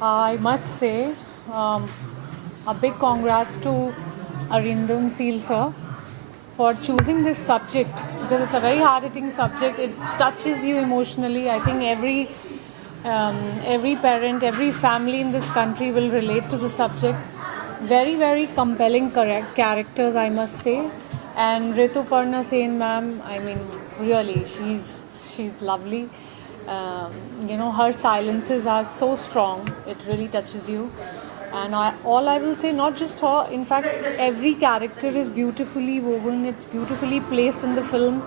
I must say um, a big congrats to Arindam Seal sir for choosing this subject because it's a very hard-hitting subject. It touches you emotionally. I think every parent, every family in this country will relate to the subject. Very, very compelling characters, I must say. And Rituparna Sen, ma'am, I mean, really, she's lovely. Her silences are so strong. It really touches you. And all I will say, not just her, in fact, every character is beautifully woven, it's beautifully placed in the film.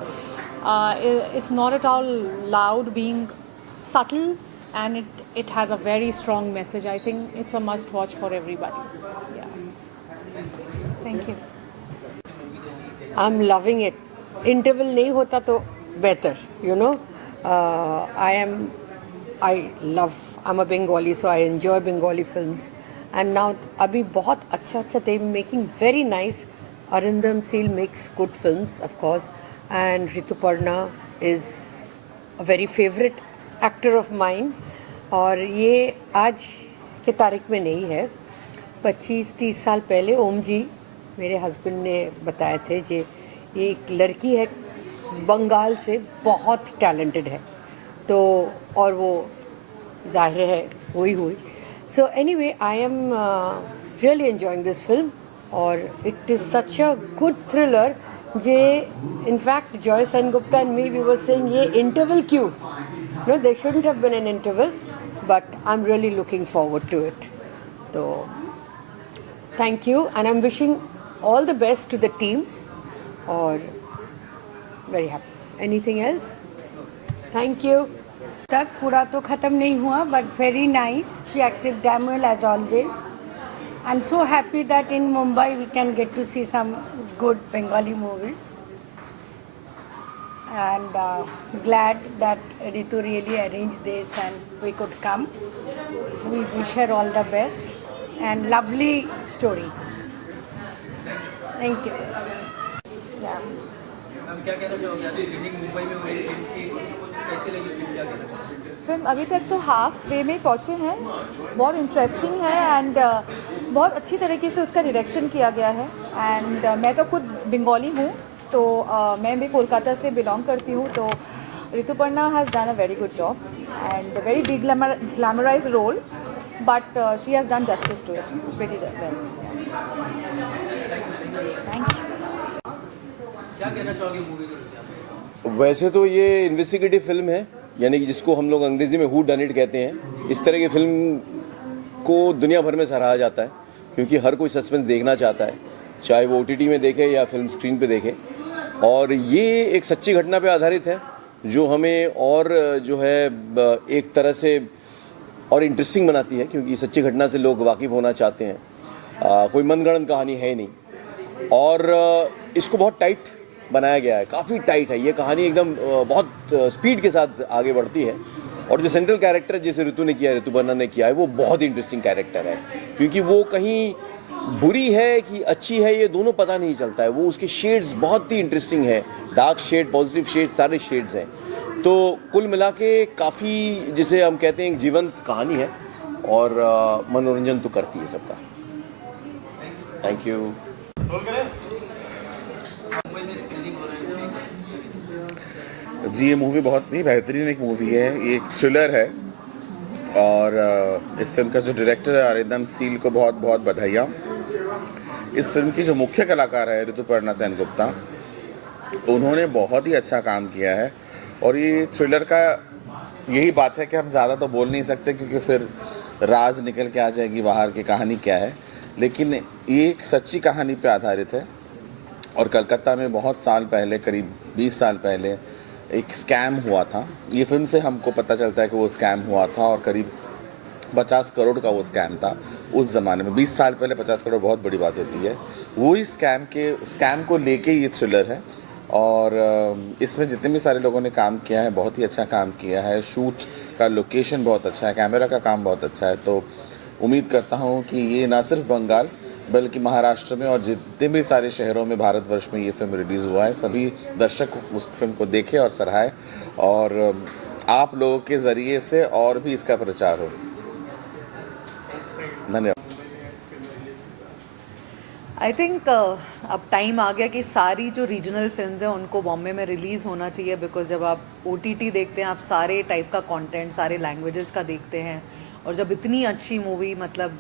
It's not at all loud, being subtle, and it has a very strong message. I think it's a must watch for everybody. Yeah. Thank you. I'm loving it. Interval नहीं होता तो better, you know. I'm a Bengali, so I enjoy Bengali films. And now अभी बहुत अच्छा they making very nice. Arindam Seal makes good films, of course, and Rituparna is a very favorite actor of mine. और ये आज के तारीख में नहीं है, 25-30 साल पहले ओम जी मेरे हस्बैंड ने बताए थे कि ये एक लड़की है बंगाल से, बहुत टैलेंटेड है, तो और वो जाहिर है वही हुई. So anyway I am really enjoying this film और it is such a good thriller. J in fact Joy Sengupta and me we were saying ये इंटरवल क्यों, no there shouldn't have been an interval, but I am really looking forward to it. तो thank you, and I'm wishing all the best to the team. Or very happy. Anything else? Thank you. तक पूरा तो ख़त्म नहीं हुआ, but very nice. She acted damn well as always. And so happy that in Mumbai we can get to see some good Bengali movies. And glad that Ritu really arranged this and we could come. We wish her all the best. And lovely story. Thank you. Yeah. Film अभी तक तो half way में पहुँचे हैं. बहुत interesting है and बहुत अच्छी तरीके से उसका डायरेक्शन किया गया है. एंड मैं तो खुद बंगाली हूँ, तो मैं भी कोलकाता से बिलोंग करती हूँ. तो Rituparna has done a very good job and very glamorise role, but she has done justice to it pretty well. Thank you. क्या कहना चाहोगे मूवी को? वैसे तो ये इन्वेस्टिगेटिव फिल्म है, यानी कि जिसको हम लोग अंग्रेजी में हू डन इट कहते हैं. इस तरह की फिल्म को दुनिया भर में सराहा जाता है क्योंकि हर कोई सस्पेंस देखना चाहता है, चाहे वो OTT में देखे या फिल्म स्क्रीन पे देखे. और ये एक सच्ची घटना पे आधारित है जो हमें और जो है एक तरह से और इंटरेस्टिंग बनाती है क्योंकि सच्ची घटना से लोग वाकिफ़ होना चाहते हैं. कोई मनगढ़ंत कहानी है नहीं और इसको बहुत टाइट बनाया गया है, काफ़ी टाइट है ये कहानी, एकदम बहुत स्पीड के साथ आगे बढ़ती है. और जो सेंट्रल कैरेक्टर जैसे ऋतु ने किया है, ऋतुपर्णा ने किया है, वो बहुत इंटरेस्टिंग कैरेक्टर है क्योंकि वो कहीं बुरी है कि अच्छी है ये दोनों पता नहीं चलता है. वो उसके शेड्स बहुत ही इंटरेस्टिंग है, डार्क शेड, पॉजिटिव शेड, सारे शेड्स हैं. तो कुल मिला के काफ़ी, जिसे हम कहते हैं, एक जीवंत कहानी है और मनोरंजन तो करती है सबका. Thank you. जी ये मूवी बहुत ही बेहतरीन एक मूवी है. ये एक थ्रिलर है और इस फिल्म का जो डायरेक्टर है अरिंदम सील को बहुत बहुत बधाइयाँ. इस फिल्म की जो मुख्य कलाकार है ऋतुपर्णा सेनगुप्ता, उन्होंने बहुत ही अच्छा काम किया है. और ये थ्रिलर का यही बात है कि हम ज़्यादा तो बोल नहीं सकते क्योंकि फिर राज निकल के आ जाएगी बाहर की कहानी क्या है, लेकिन ये एक सच्ची कहानी पे आधारित है. और कलकत्ता में बहुत साल पहले, करीब 20 साल पहले एक स्कैम हुआ था. ये फिल्म से हमको पता चलता है कि वो स्कैम हुआ था और करीब 50 करोड़ का वो स्कैम था उस ज़माने में. 20 साल पहले 50 करोड़ बहुत बड़ी बात होती है. वही स्कैम को लेके ये थ्रिलर है. और इसमें जितने भी सारे लोगों ने काम किया है बहुत ही अच्छा काम किया है. शूट का लोकेशन बहुत अच्छा है, कैमरा का काम बहुत अच्छा है. तो उम्मीद करता हूँ कि ये ना सिर्फ बंगाल बल्कि महाराष्ट्र में और जितने भी सारे शहरों में भारतवर्ष में ये फिल्म रिलीज़ हुआ है, सभी दर्शक उस फिल्म को देखें और सराहें और आप लोगों के ज़रिए से और भी इसका प्रचार हो. धन्यवाद। आई थिंक अब टाइम आ गया कि सारी जो रीजनल फिल्म्स हैं उनको बॉम्बे में रिलीज़ होना चाहिए, बिकॉज जब आप OTT देखते हैं आप सारे टाइप का कंटेंट सारे लैंग्वेजेस का देखते हैं, और जब इतनी अच्छी मूवी मतलब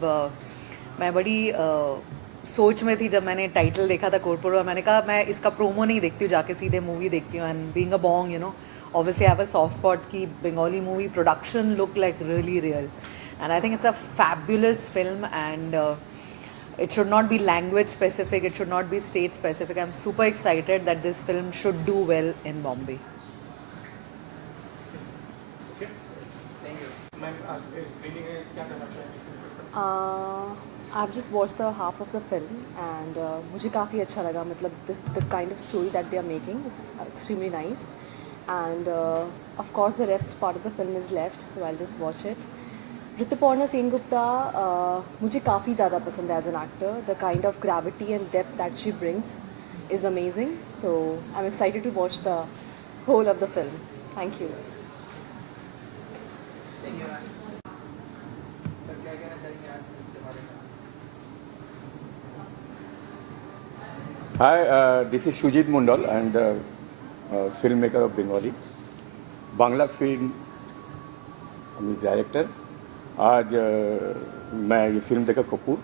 मैं बड़ी सोच में थी जब मैंने टाइटल देखा था कोरपुर, और मैंने कहा मैं इसका प्रोमो नहीं देखती हूँ, जाके सीधे मूवी देखती हूँ। And being a Bong you know obviously I have a soft spot ki Bengali movie production look like really real, and I think it's a fabulous film, and it should not be language specific, it should not be state specific. I'm super excited that this film should do well in Bombay. I've just watched the half of the film and मुझे काफ़ी अच्छा लगा, मतलब the kind of story that they are making is extremely nice, and of course the rest part of the film is left, so I'll just watch it. Rituparna Sengupta मुझे काफ़ी ज़्यादा पसंद है as an actor. The kind of gravity and depth that she brings is amazing, so I'm excited to watch the whole of the film. Thank you. Hi, this is Shujit Mundal and filmmaker of Bengali. Bangla film director. आज मैं ये film देखा कपूर,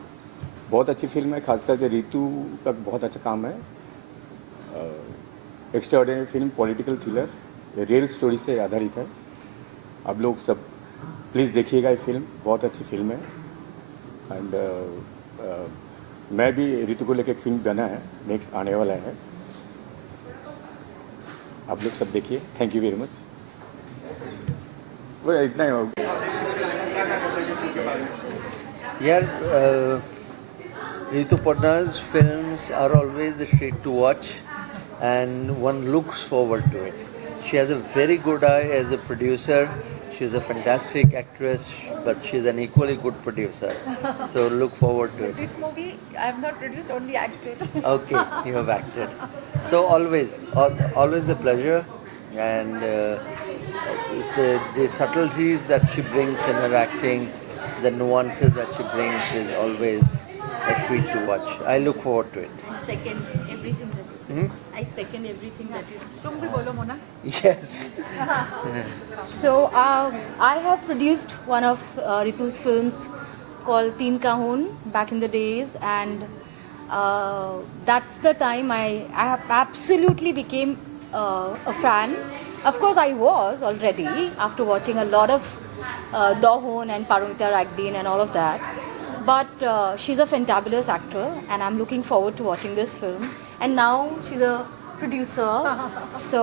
बहुत अच्छी film है, खास करके ऋतु का बहुत अच्छा काम है। Extraordinary film, political thriller, real story से आधारित है। आप लोग सब प्लीज़ देखिएगा, ये फिल्म बहुत अच्छी फिल्म है। एंड मैं भी ऋतु को लेकर एक फिल्म बना है, नेक्स्ट आने वाला है, आप लोग सब देखिए। Thank you very much. वो इतना ही होगा यार। Rituparna's films are always a treat to watch, and one looks forward to it. She has a very good eye as a producer. She's a fantastic actress, but she's an equally good producer. So look forward to it. This movie I have not produced, only acted. Okay, you have acted. So always a pleasure, and it's the subtleties that she brings in her acting, the nuances that she brings is always a treat to watch. I look forward to it. Second everything that you said. I second everything that you said. तुम भी बोलो Mona. Yes. So I have produced one of Ritu's films called Teen Kahun back in the days, and that's the time I have absolutely became a fan. Of course, I was already after watching a lot of Dohon and Paramita Ragdeen and all of that. But she's a fantabulous actor, and I'm looking forward to watching this film. And now she's a producer, so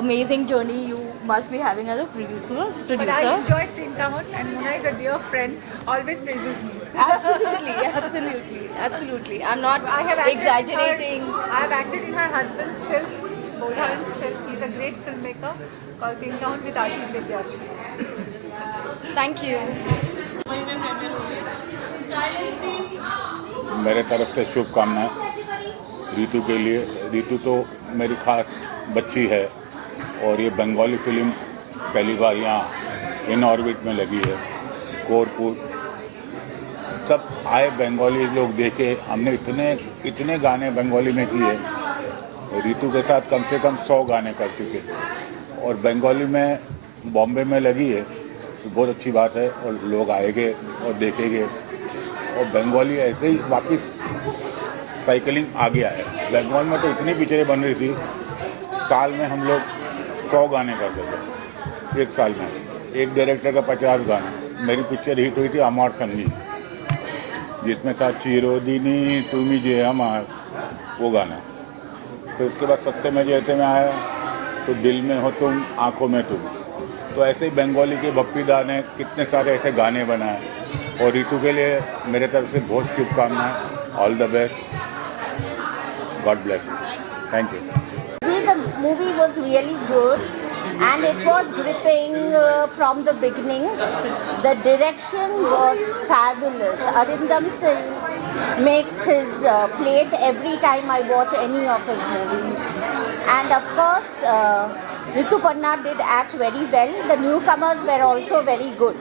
amazing journey you must be having as a producer. But I enjoy Teen Kahun, and Mona is a dear friend, always praises me. Absolutely. I'm not exaggerating. I have acted in her husband's film, Bodharan's film. He's a great filmmaker called Teen Kahun with Ashish Vidyarthi. Thank you. मेरे तरफ से शुभकामनाएं ऋतु के लिए। ऋतु तो मेरी खास बच्ची है, और ये बंगाली फिल्म पहली बार यहाँ इन ऑर्बिट में लगी है। कोरपुर सब आए बंगाली लोग देखे, हमने इतने गाने बंगाली में किए, ऋतु के साथ कम से कम 100 गाने कर चुके, और बंगाली में बॉम्बे में लगी है तो बहुत अच्छी बात है, और लोग आएंगे और देखेंगे। और बंगाली ऐसे ही वापस साइकिलिंग आ गया है। बंगाल में तो इतनी पिक्चरें बन रही थी, साल में हम लोग 100 गाने करते थे, एक साल में एक डायरेक्टर का 50 गाना। मेरी पिक्चर हिट हुई थी अमर संगी, जिसमें था चिरोदिनी तुमी जे अमर, वो गाना। फिर उसके बाद सत्ते में जैसे में आया तो दिल में हो तुम आंखों में तुम। तो ऐसे ही बंगाली के बप्पी दा ने कितने सारे ऐसे गाने बनाए, और ऋतु के लिए मेरे तरफ से बहुत शुभकामनाएं। All the best, God bless you, thank you. The movie was really good, and it was gripping from the beginning. The direction was fabulous. Arindam Singh makes his place every time I watch any of his movies. And of course, Rituparna did act very well. The newcomers were also very good.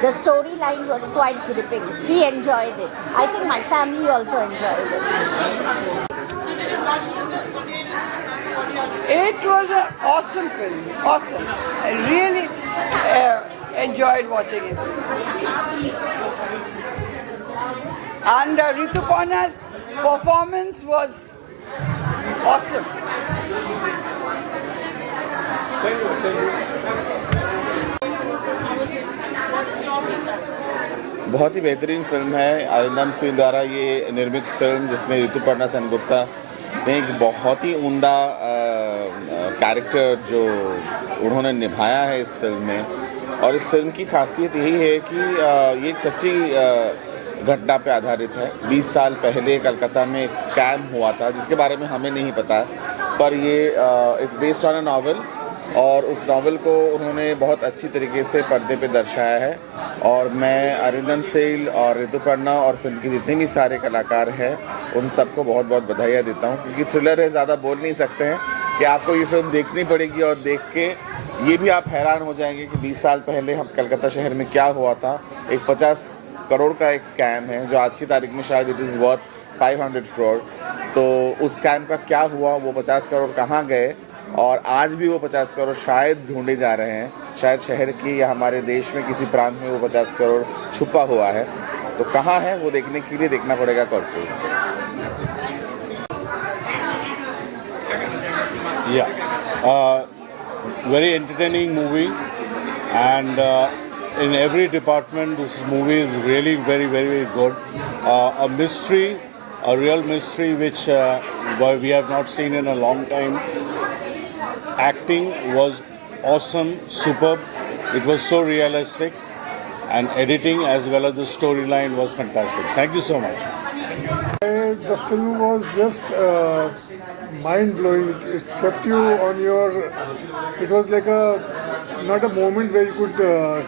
The storyline was quite gripping. We enjoyed it. I think my family also enjoyed it. It was an awesome film. Awesome. I really enjoyed watching it. And Rituparna's performance was awesome. बहुत ही बेहतरीन film है अरिंदम सिल द्वारा ये निर्मित film, जिसमें ऋतुपर्णा सेनगुप्ता ने एक बहुत ही उम्दा कैरेक्टर जो उन्होंने निभाया है इस फिल्म में। और इस फिल्म की खासियत यही है कि ये एक सच्ची घटना पे आधारित है। 20 साल पहले कलकत्ता में एक स्कैम हुआ था जिसके बारे में हमें नहीं पता, पर ये it's based on a novel, और उस नॉवल को उन्होंने बहुत अच्छी तरीके से पर्दे पे दर्शाया है। और मैं अरिंदम सिल और ऋतुपर्णा और फिल्म के जितने भी सारे कलाकार हैं उन सबको बहुत बहुत बधाइयाँ देता हूँ, क्योंकि थ्रिलर है, ज़्यादा बोल नहीं सकते हैं कि आपको ये फिल्म देखनी पड़ेगी और देख के ये भी आप हैरान हो जाएंगे कि 20 साल पहले हम कलकत्ता शहर में क्या हुआ था। एक 50 करोड़ का एक स्कैम है जो आज की तारीख में शायद इट इज़ वर्थ 500 करोड़। तो उस स्कैम का क्या हुआ, वो 50 करोड़ कहाँ गए, और आज भी वो 50 करोड़ शायद ढूंढे जा रहे हैं। शायद शहर की या हमारे देश में किसी प्रांत में वो 50 करोड़ छुपा हुआ है। तो कहाँ है वो देखने के लिए देखना पड़ेगा curfew. Very entertaining movie, and in every department this movie is really very, very, very good. A mystery, a real mystery which we have not seen in a long time. Acting was awesome, superb. It was so realistic, and editing as well as the storyline was fantastic. Thank you so much. The film was just mind-blowing. It kept you on your... It was like not a moment where you could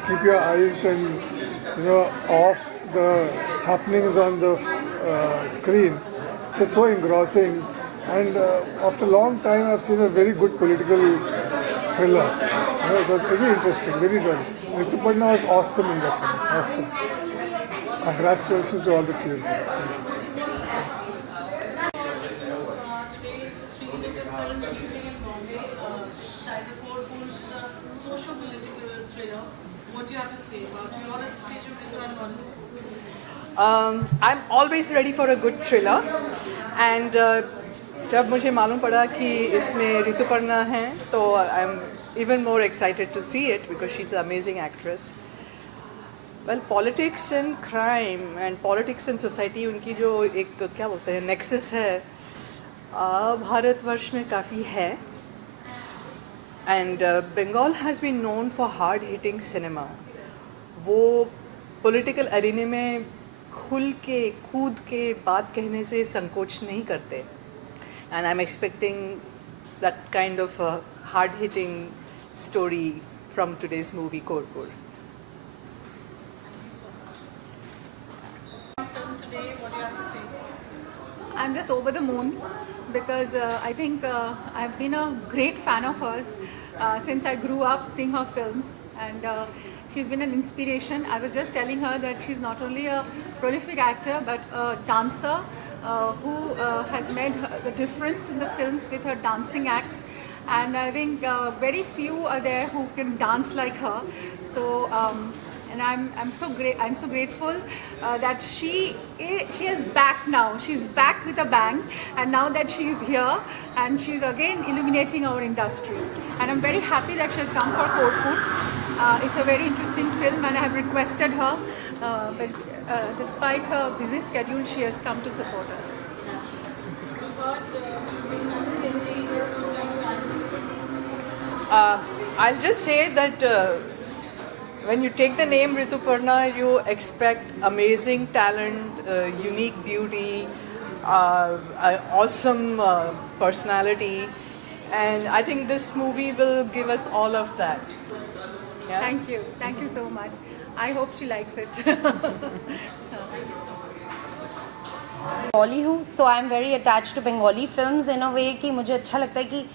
keep your eyes and off the happenings on the screen. It was so engrossing, and after a long time I've seen a very good political thriller. It was very interesting, very well. Rituparna was awesome in the film. Awesome. Congratulations to all the teams. Thank you. I'm always ready for a good thriller, and जब मुझे मालूम पड़ा कि इसमें ऋतुपर्णा है तो I'm even more excited to see it because she's an amazing actress. Well, politics and crime and politics and society उनकी जो एक क्या बोलते हैं nexus है भारतवर्ष में काफ़ी है, and Bengal has been known for hard-hitting cinema. वो political arena में खुल के कूद के बात कहने से संकोच नहीं करते, and I'm expecting that kind of a hard-hitting story from today's movie Korpur. I'm just over the moon because I think I've been a great fan of hers since I grew up seeing her films, and she's been an inspiration. I was just telling her that she's not only a prolific actor but a dancer who has made the difference in the films with her dancing acts, and I think very few are there who can dance like her. So and I'm so grateful that she is back now. She's back with a bang, and now that she's here and she's again illuminating our industry, and I'm very happy that she has come for Korpur. It's a very interesting film, and I have requested her, but despite her busy schedule, she has come to support us. I'll just say that when you take the name Rituparna, you expect amazing talent, unique beauty, awesome personality, and I think this movie will give us all of that. Yeah? Thank you so much. I hope she likes it. Bengali हूँ, so I'm very attached to Bengali films in a way कि मुझे अच्छा लगता है कि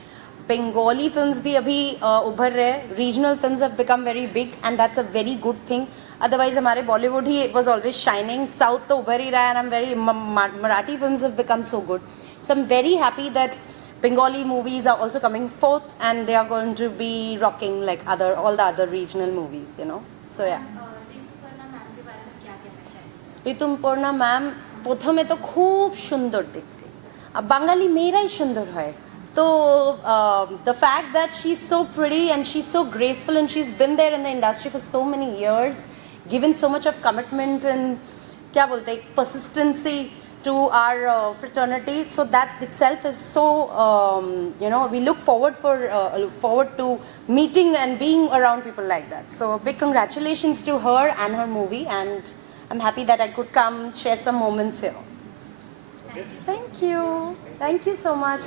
Bengali films भी अभी उभर रहे, regional films have become very big and that's a very good thing. Otherwise हमारे Bollywood he it was always shining, South तो उभर ही रहा है and I'm very Marathi films have become so good. So I'm very happy that Bengali movies are also coming forth and they are going to be rocking like all the other regional movies, you know. So yeah. Rituparna ma'am প্রথমে তো খুব সুন্দর দেখতে, আর বাঙালি মেয়েরাই সুন্দর হয় তো the fact that she's so pretty and she's so graceful and she's been there in the industry for so many years, given so much of commitment and क्या बोलते हैं persistency to our fraternity, so that itself is so you know, we look forward to meeting and being around people like that. So big congratulations to her and her movie, and I'm happy that I could come share some moments here. Thank you so much.